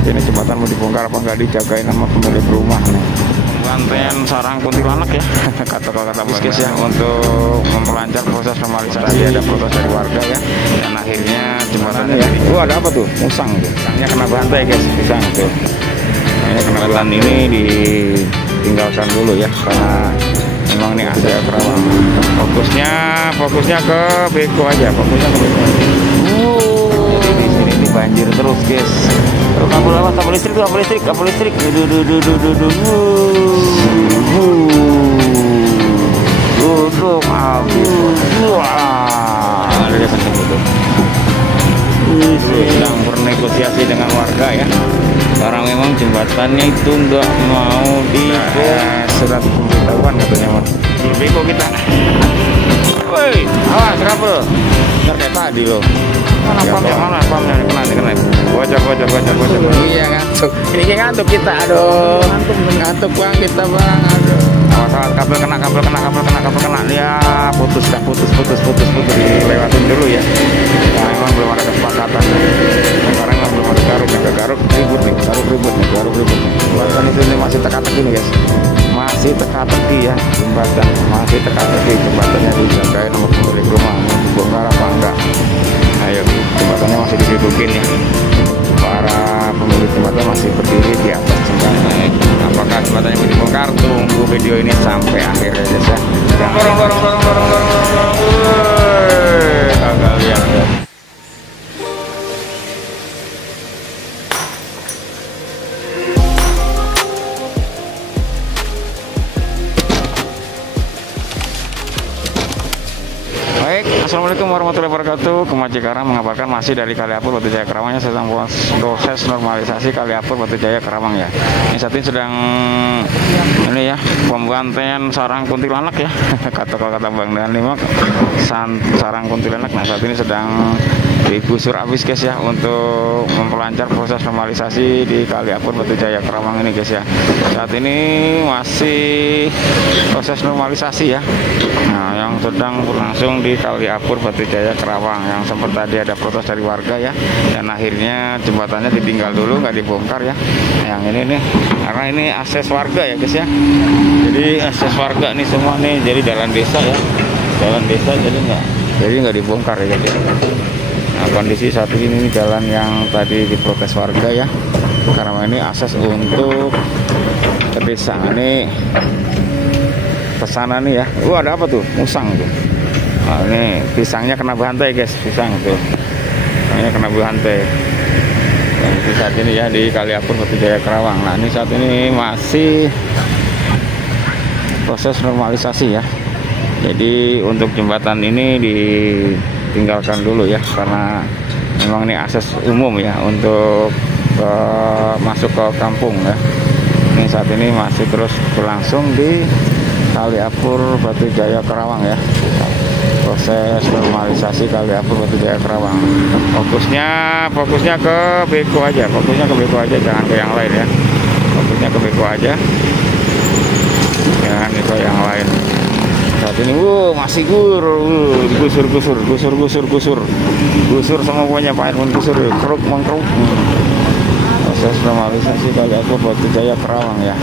Ini jembatan mau dibongkar apa nggak dijagain sama pemilik rumah nih. Penggantian sarang kuntilanak ya, kata Buskes ya, untuk memperlancar proses normalisasi. Tadi ada protes dari warga ya, dan akhirnya jembatannya ya. Ada apa tuh? Musang tuh. Musangnya kena bantai guys, pisang tuh. Ini jembatan ini ditinggalkan dulu ya, karena memang ini ada Kerawang. Fokusnya ke Beko aja, fokusnya ke Beko. Jadi di sini dibanjir terus guys. Kabel apa? Kabel listrik. Duduk habis. Ada yang gitu. Sedang bernegosiasi dengan warga ya. Karena memang jembatannya itu nggak mau surat pemberitahuan katanya mas. Beko kita. Woi, awas kabel. Ntar kayak tadi loh. Mana pamnya? Kena. Bocor. Iya ngantuk. Ini ngantuk kita, aduh. Ngantuk bang kita bang, aduh. Awas kabel kena. Ya putus. Dilewatin dulu ya. Nah, memang belum ada kesepakatan. Sekarang memang belum ada garuk ribut nih. Jembatan itu ini masih teka-teki nih guys. Masih teka-teki ya jembatan. Jembatannya dijagain sama pemilik rumah. Mau dibongkar apa enggak? Ayo, jembatannya masih didudukin ya. Para pemilik jembatan masih berdiri di atas jembatan. Apakah jembatannya mau dibongkar? Tunggu video ini sampai akhir ya guys ya. Dorong. Gagal lihat ya. Assalamualaikum warahmatullahi wabarakatuh. Kemah Cikarang mengabarkan masih dari Kaliapur Batu Jaya Kerawangnya sedang proses normalisasi Kaliapur Batu Jaya Kerawang ya. Ini saat ini sedang pembantaian sarang kuntilanak ya. kata Bang Dan Lima sarang kuntilanak. Nah saat ini sedang digusur habis guys ya, untuk memperlancar proses normalisasi di Kaliapur Batu Jaya Kerawang ini guys ya. Saat ini masih proses normalisasi ya. Nah yang sedang berlangsung di Kaliapur Batu Jaya Kerawang, yang sempat tadi ada protes dari warga ya, dan akhirnya jembatannya ditinggal dulu, nggak dibongkar ya. Yang ini nih, karena ini akses warga ya guys ya. Jadi akses warga nih semua nih, jadi jalan desa ya, jadi nggak dibongkar ya guys. Nah kondisi saat ini jalan yang tadi diprotes warga ya, karena ini akses untuk ke desa ini. Kesana nih ya. Ada apa tuh? Musang tuh. Nah, ini pisangnya kena bantai guys, pisang tuh. Ini kena bantai. Di saat ini ya di Kaliapur Batu Jaya Kerawang. Nah ini saat ini masih proses normalisasi ya. Jadi untuk jembatan ini ditinggalkan dulu ya, karena memang ini akses umum ya untuk masuk ke kampung ya. Ini saat ini masih terus berlangsung di Kaliapur Batu Jaya Kerawang ya, proses normalisasi Kaliapur Batu Jaya Kerawang. Fokusnya ke Beko aja, jangan ke yang lain ya. Fokusnya ke Beko aja, jangan ke yang lain. Saat ini masih gusur semuanya Pak Irwan, gusur keruk mengkeruk. Proses normalisasi Kaliapur Batu Jaya Kerawang ya.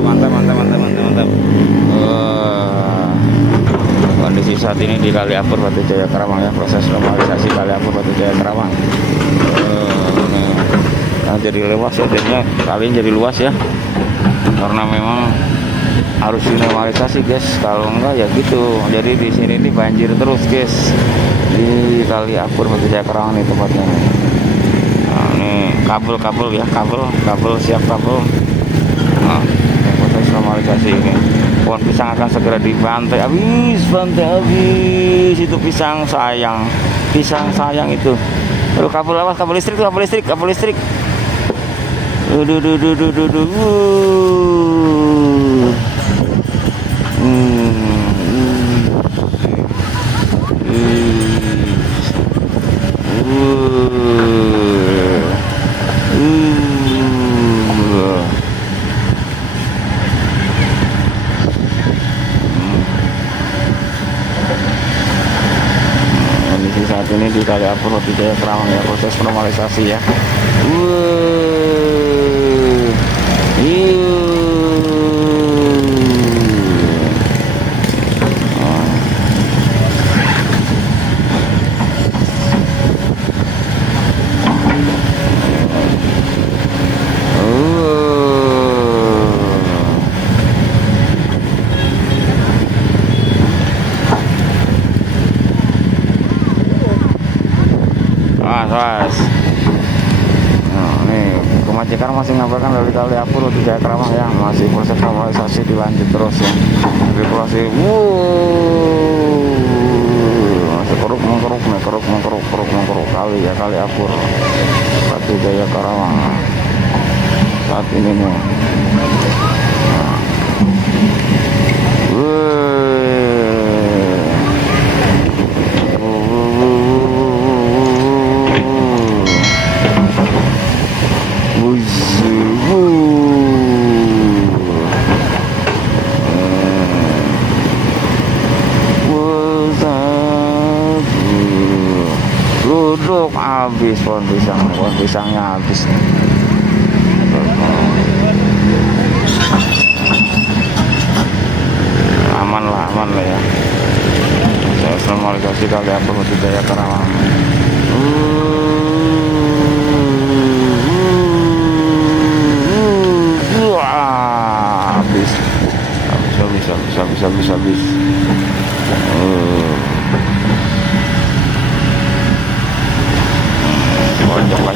Mantap. Kondisi saat ini di Kaliapur Batu Jaya Kerawang ya, proses normalisasi Kaliapur Batu Jaya Kerawang. Jadi luas ya, jadinya kali ini jadi luas ya, karena memang harus dinormalisasi guys, kalau enggak ya gitu. Jadi di sini ini banjir terus guys, di Kaliapur Batu Jaya Kerawang nih tempatnya. Nah, ini kabel ya, kabel siap kabel. Nah, proses normalisasi ini. Pohon pisang akan segera dibantai habis, itu pisang sayang itu. Aduh, kabel listrik. ini di Kali Apur Batu Jaya Kerawang ya, proses normalisasi ya. Mas. Nah, nih kemacetan masih ngabarkan dari Kali Apur Batu Jaya Kerawang ya, masih proses normalisasi dilanjut terus ya. Evakuasi, masih keruk kali ya, Kali Apur Batu Jaya Kerawang saat ini nih. Duduk habis pohon pisangnya habis nih. Aman lah ya. Normalisasi Kali Apur Batu Jaya Kerawang. Habis.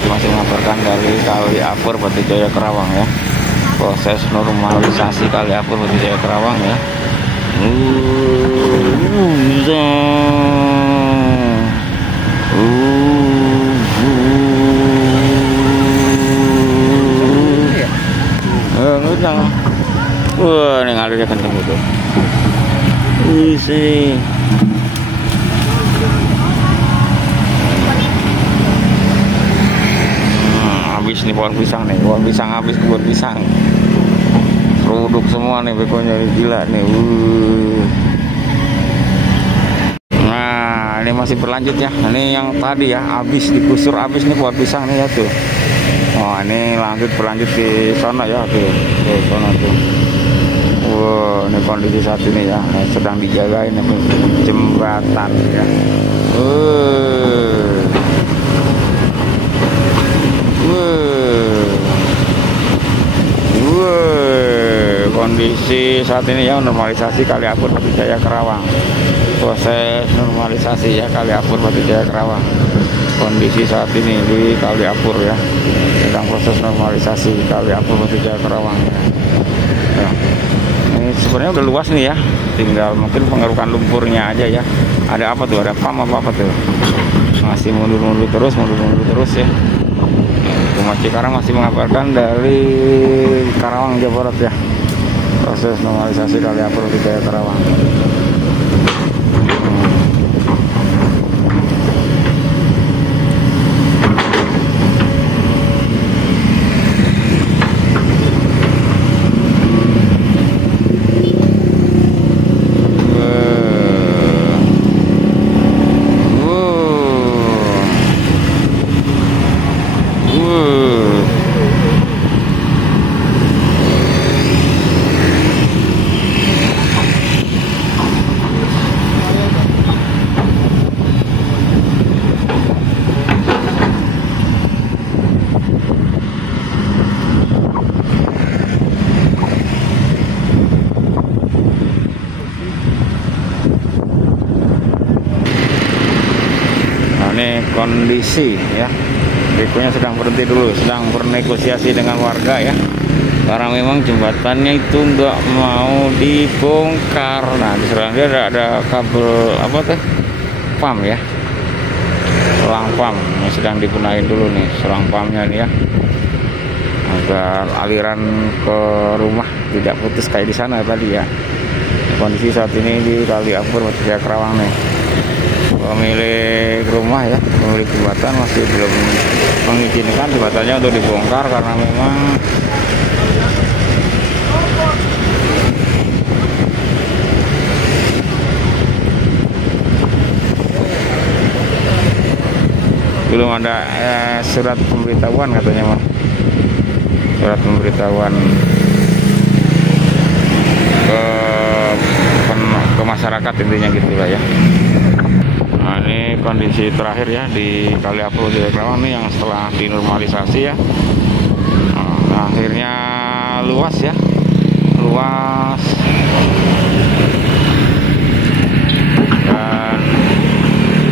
Masih mengabarkan dari Kali Apur Batu Jaya Kerawang ya, proses normalisasi Kali Apur Batu Jaya Kerawang ya. Wah, ini ngalirnya kenceng gitu. Isi. Habis nih pohon pisang habis, kebun pisang produk semua nih, bekonya gila nih. Nah, ini masih berlanjut ya. Ini yang tadi ya habis digusur, habis nih pohon pisang nih ya tuh. Oh, ini berlanjut di sana ya tuh, sana tuh. Wow, ini kondisi saat ini ya, sedang dijaga ini jembatan ya. Kondisi saat ini ya, normalisasi Kali Apur Batu Jaya Kerawang, proses normalisasi ya Kali Apur Batu Jaya Kerawang. Kondisi saat ini di Kali Apur ya, sedang proses normalisasi Kali Apur Batu Jaya Kerawang ya. Nah, ini sebenarnya udah luas nih ya, tinggal mungkin pengerukan lumpurnya aja ya. Ada apa tuh, ada pam apa tuh, masih mundur terus ya. Humas Cikarang masih mengabarkan dari Karawang, Jawa Barat ya, proses normalisasi Kali Apur Batu Jaya Kerawang. Kondisi ya, berikutnya sedang berhenti dulu, sedang bernegosiasi dengan warga ya, karena memang jembatannya itu nggak mau dibongkar. Nah, di sebelah dia ada kabel apa tuh, pam ya, selang pam yang sedang dibenahin dulu nih, selang pamnya nih ya, agar aliran ke rumah tidak putus kayak di sana tadi ya. Kondisi saat ini di Kali Apur Batu Jaya Kerawang nih, pemilik rumah ya, pemilik jembatan masih belum mengizinkan jembatannya untuk dibongkar karena memang belum ada surat pemberitahuan katanya mah, surat pemberitahuan ke masyarakat intinya gitu lah ya. Nah, ini kondisi terakhir ya di Kali Apur Jaya Kerawang nih yang setelah dinormalisasi ya. Nah, akhirnya luas ya, luas. Dan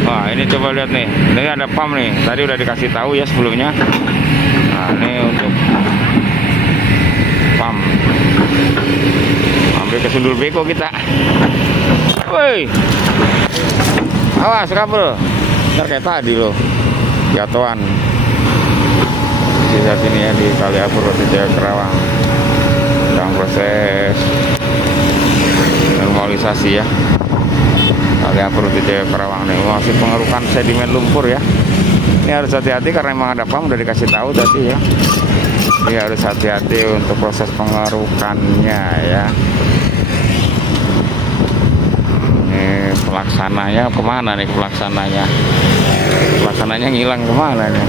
wah, ini coba lihat nih, ini ada pam nih, tadi udah dikasih tahu ya sebelumnya. Nah, ini untuk pam. Hampir ke sundul beko kita. Woi, awas kabel, ntar kayak tadi loh jatuhan. Di saat ini ya di Kali Apur Jaya Kerawang dalam proses normalisasi ya. Kali Apur Jaya Kerawang nih masih pengerukan sedimen lumpur ya. Ini harus hati-hati karena memang ada pam, udah dikasih tahu tadi ya. Ini harus hati-hati untuk proses pengerukannya ya. Ini pelaksananya kemana nih, pelaksananya ngilang kemana nih?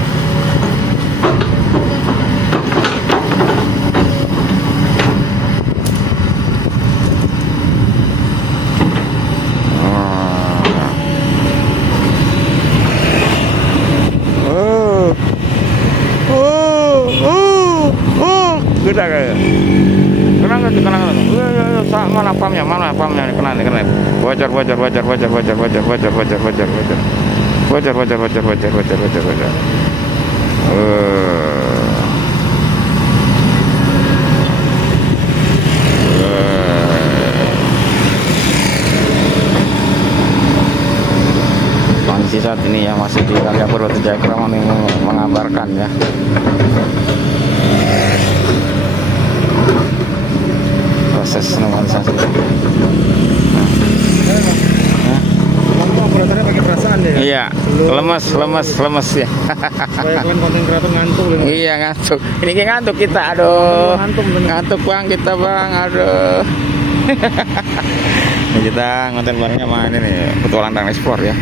Gede kayak mana pamnya kena wajar kondisi saat ini ya masih di Kali Apur Jaya Kerawang yang mengabarkan ya. Proses normalisasi. Operatornya pakai perasaan deh. Iya, lemes ya. Supaya konten kreator ngantuk. Iya ngantuk. Ini kayak ngantuk kita, aduh. Ngantuk bang kita bang, aduh. Ini kita ngonten barengnya sama ini nih, petualang dan ekspor ya.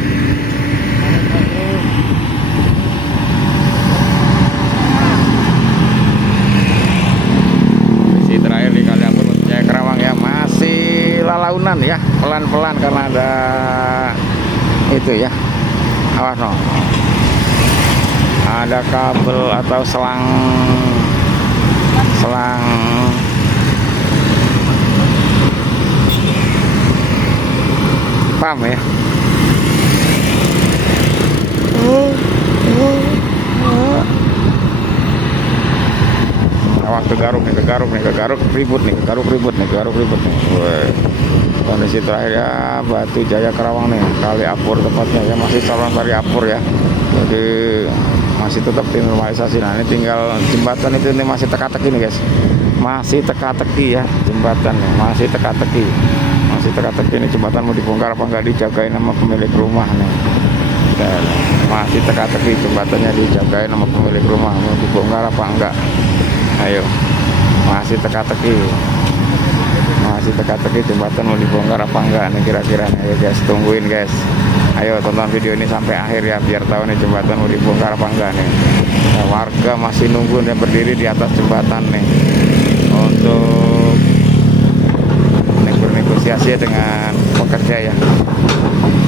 Terakhir di Kali Apur Jaya Kerawang ya, masih lalaunan ya, pelan-pelan karena ada itu ya, awas no, ada kabel atau selang pam ya. Awas kegaruk ribut nih. Woi, kondisi terakhir ya Batu Jaya Kerawang nih, Kali Apur tepatnya ya, masih saluran Kali Apur ya. Jadi masih tetap normalisasi. Nah, ini tinggal jembatan itu nih masih teka-teki nih guys. Masih teka-teki ya jembatannya, masih teka-teki ini jembatan mau dibongkar apa enggak, dijagain sama pemilik rumah nih. Dan masih teka-teki jembatannya, dijagain sama pemilik rumah, mau dibongkar apa enggak. Ayo, masih teka-teki jembatan mau dibongkar apa enggak nih kira-kira nih. Ayo guys, tungguin guys. Ayo tonton video ini sampai akhir ya, biar tahu nih jembatan mau dibongkar apa enggak nih. Nah, warga masih nunggu dan berdiri di atas jembatan nih untuk bernegosiasi dengan pekerja ya.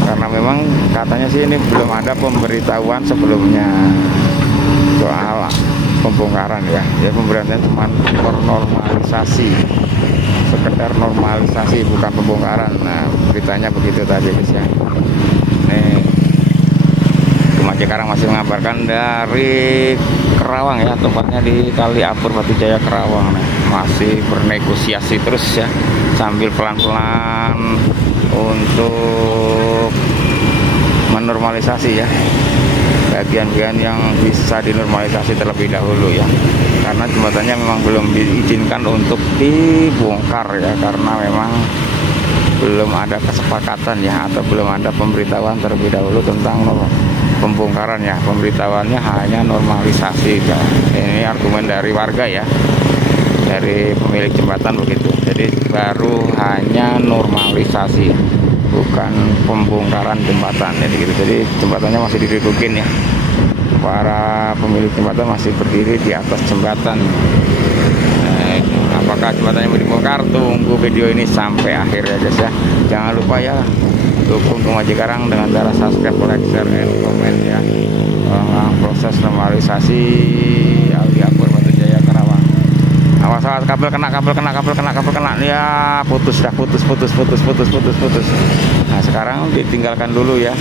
Karena memang katanya sih ini belum ada pemberitahuan sebelumnya soal pembongkaran ya. Ya pemberitahuan cuma normalisasi, sekedar normalisasi bukan pembongkaran. Nah, beritanya begitu tadi guys ya. Nih, Rumah Cikarang masih mengabarkan dari Kerawang ya, tempatnya di Kali Apur Batu Jaya Kerawang nih. Masih bernegosiasi terus ya, sambil pelan-pelan untuk menormalisasi ya bagian-bagian yang bisa dinormalisasi terlebih dahulu ya, karena jembatannya memang belum diizinkan untuk dibongkar ya, karena memang belum ada kesepakatan ya, atau belum ada pemberitahuan terlebih dahulu tentang pembongkaran ya. Pemberitahuannya hanya normalisasi ya. Ini argumen dari warga ya, dari pemilik jembatan begitu. Jadi baru hanya normalisasi, bukan pembongkaran jembatan jadi gitu. Jadi jembatannya masih didudukin ya, para pemilik jembatan masih berdiri di atas jembatan. Nah, apakah jembatannya mau dibongkar? Tunggu video ini sampai akhir ya guys ya. Jangan lupa ya, dukung Komaji Karang dengan cara subscribe, like, share, dan komen ya. Proses normalisasi Aliapur Batu Jaya Karawang. Awas kabel kena ya, putus. Nah sekarang ditinggalkan dulu ya,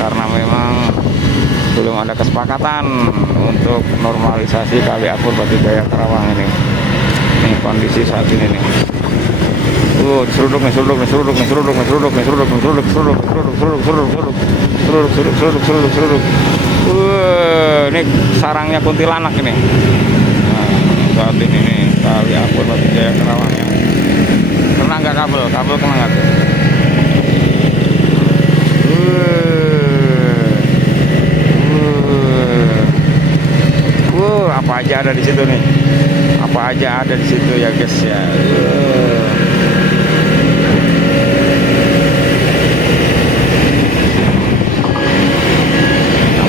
karena memang belum ada kesepakatan untuk normalisasi Kaliapur Batu Jaya Karawang ini. Ini kondisi saat ini nih. Diseruduk. Ini sarangnya kuntilanak ini. Nah, saat ini nih Kaliapur Batu Jaya Karawang ya. Kena nggak kabel kena nggak tuh? Apa aja ada di situ nih? Apa aja ada di situ ya guys ya.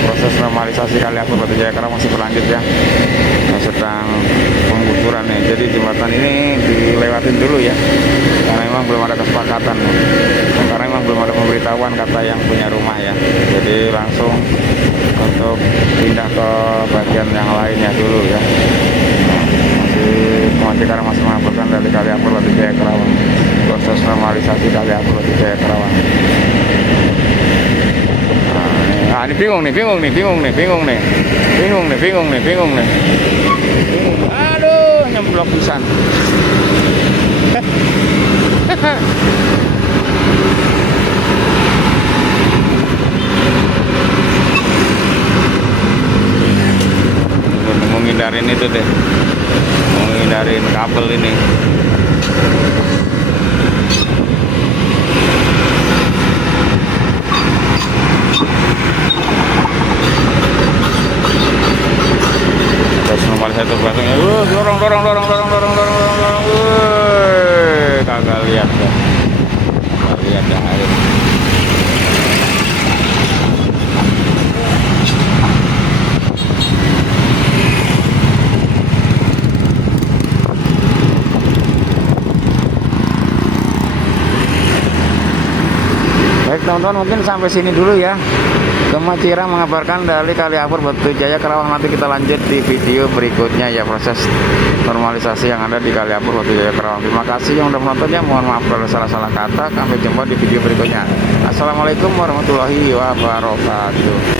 Proses normalisasi Kaliapur Batu Jaya Karawang masih berlanjut ya. Sedang penggusuran nih. Jadi jembatan ini dilewatin dulu ya, karena memang belum ada kesepakatan. Karena memang belum ada pemberitahuan kata yang punya rumah ya. Jadi langsung untuk pindah ke bagian yang lainnya dulu ya. Komaji Karang masih melaporkan dari Kaliapur Batu Jaya Karawang. Proses normalisasi Kaliapur Batu Jaya Karawang. Nah, ini bingung nih. Aduh, nyemplok pisan. Menghindarin itu deh, menghindarin kabel ini. Normalisasi pasangnya, dorong. Kagak lihat ya, air. Baik teman-teman, mungkin sampai sini dulu ya. Komaji Karang mengabarkan dari Kaliapur Batu Jaya Karawang. Nanti kita lanjut di video berikutnya ya, proses normalisasi yang ada di Kaliapur Batu Jaya Karawang. Terima kasih yang sudah menontonnya. Mohon maaf kalau salah-salah kata. Sampai jumpa di video berikutnya. Assalamualaikum warahmatullahi wabarakatuh.